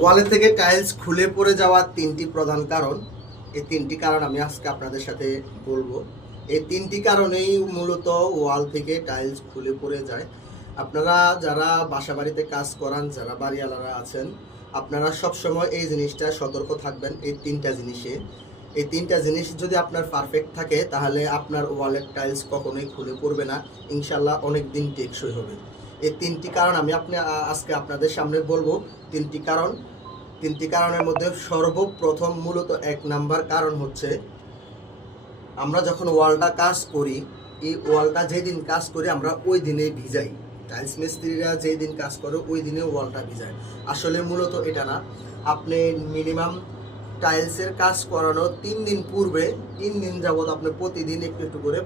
ওয়ালের থেকে টাইলস খুলে পড়ে যাওয়ার তিনটি প্রধান কারণ। এই তিনটি কারণ আমি আজকে আপনাদের সাথে বলবো। এই তিনটি কারণেই মূলত ওয়াল থেকে টাইলস খুলে পড়ে যায়। আপনারা যারা বাসা বাড়িতে কাজ করান, যারা বাড়িওয়ালারা আছেন, আপনারা সবসময় এই জিনিসটা সতর্ক থাকবেন। এই তিনটা জিনিস যদি আপনার পারফেক্ট থাকে, তাহলে আপনার ওয়ালের টাইলস কখনোই খুলে পড়বে না, ইনশাল্লাহ অনেক দিন টেকসই হবে। এই তিনটি কারণ আমি আজকে আপনাদের সামনে বলবো। তিনটি কারণের মধ্যে সর্বপ্রথম মূলত 1 নাম্বার কারণ হচ্ছে, আমরা যখন ওয়ালটা কাজ করি, এই ওয়ালটা যেদিন কাজ করি আমরা ওই দিনে ভিজাই। টাইলস মিস্ত্রিরা যেই দিন কাজ করে ওই দিনে ওয়ালটা ভিজায়। আসলে মূলত এটা না। আপনি মিনিমাম টাইলসের কাজ করানোর 3 দিন পূর্বে, 3 দিন যাবত আপনি প্রতিদিন একটু একটু করে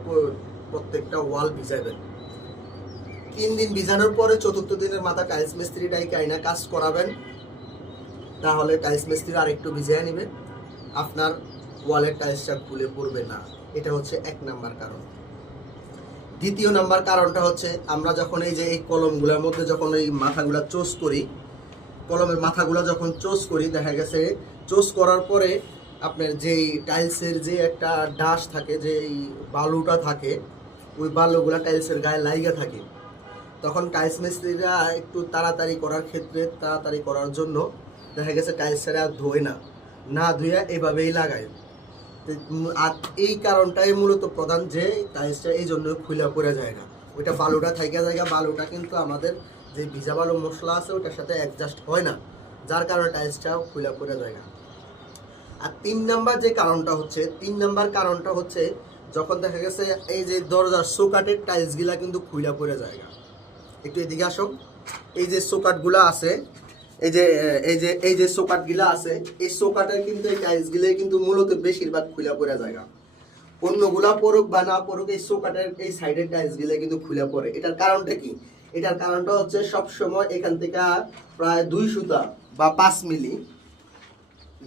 প্রত্যেকটা ওয়াল ভিজাবেন। 3 দিন ভিজানোর পরে 4র্থ দিনের মাথা টাইলস মিস্ত্রি ডাইকা কাজ করাবেন। তাহলে টাইলস মিস্ত্রি আর একটু ভিজিয়ে নেবে, আপনার ওয়ালের টাইলসটা খুলে পড়বে না। এটা হচ্ছে 1 নাম্বার কারণ। দ্বিতীয় নাম্বার কারণটা হচ্ছে, আমরা যখন এই কলমগুলোর মধ্যে যখন এই মাথাগুলো চোস করি, কলমের মাথাগুলো যখন চোস করি, দেখা গেছে চোস করার পরে আপনার যেই টাইলসের যে একটা ডাস থাকে, যে বালুটা থাকে, ওই বালুগুলা টাইলসের গায়ে লাইগা থাকে। তখন টাইলস মিস্ত্রিরা একটু তাড়াতাড়ি করার জন্য দেখা গেছে টাইলসটা ধোয় না ধুয়ে এভাবেই লাগায়। আর এই কারণটাই মূলত প্রধান, যে টাইলসটা এই জন্য খুলে পড়ে যায় না। ওইটা বালুটা থাইকা জায়গা, বালুটা কিন্তু আমাদের যে ভিজা বালু মশলা আছে ওটার সাথে অ্যাডজাস্ট হয় না, যার কারণে টাইলসটা খুলে পড়ে যায় না। আর 3 নাম্বার কারণটা হচ্ছে যখন দেখা গেছে এই যে দরজার সোকাটের টাইলসগুলা কিন্তু খুলে পড়ে যায়। একটু এদিকে আসো। এই যে সোকাটগুলা আছে, এই যে সোকাটগুলা আছে, এই সোকাটের কিন্তু এই টাইলসগুলো কিন্তু মূলত বেশিরভাগ খুলে পড়ে যায়। অন্যগুলা পড়ুক বা না পড়ুক, এই সোকাটের এই সাইডের টাইলসগুলো কিন্তু খুলে পড়ে। এটার কারণটা কি? এটার কারণটা হচ্ছে, সব সময় এখান থেকে প্রায় 2 সুতা বা 5 মিলি,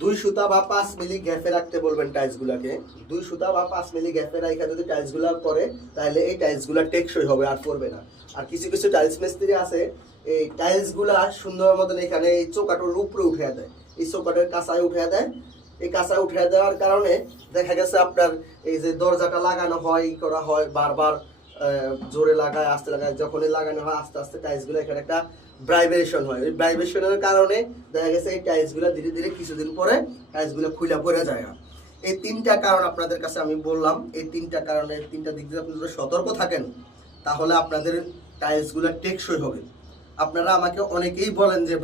2 সুতা বা 5 মিলি গ্যাপে রাখতে বলবেন টাইলসগুলোকে। 2 সুতা বা 5 মিলি গ্যাপে রাখা যদি টাইলসগুলো করে, তাহলে এই টাইলসগুলো টেকসই হবে, আর পড়বে না। আর কিছু কিছু টাইলস মিস্ত্রি আছে, এই টাইলসগুলা সুন্দর মতন এখানে এই চৌকাটোর উপরে উঠিয়ে দেয়, এই চৌকাটের কাঁচায় উঠিয়ে দেয়। এই কাঁচায় উঠিয়ে দেওয়ার কারণে দেখা গেছে আপনার এই যে দরজাটা লাগানো হয়, করা হয় বারবার, জোরে লাগায় আস্তে লাগায়, যখনই লাগানো হয় আস্তে আস্তে টাইলসগুলো এখানে একটা ভাইব্রেশন হয়। ওই ভাইব্রেশনের কারণে দেখা গেছে এই টাইলসগুলো ধীরে ধীরে কিছুদিন পরে টাইলসগুলো খুলে পড়ে যায়। এই 3টা কারণ আপনাদের কাছে আমি বললাম। এই 3টা কারণে, 3টা দিক দিয়ে আপনি যদি সতর্ক থাকেন, তাহলে আপনাদের টাইলসগুলো টেকসই হবে। আপনারা আমাকে অনেকেই বলেন যে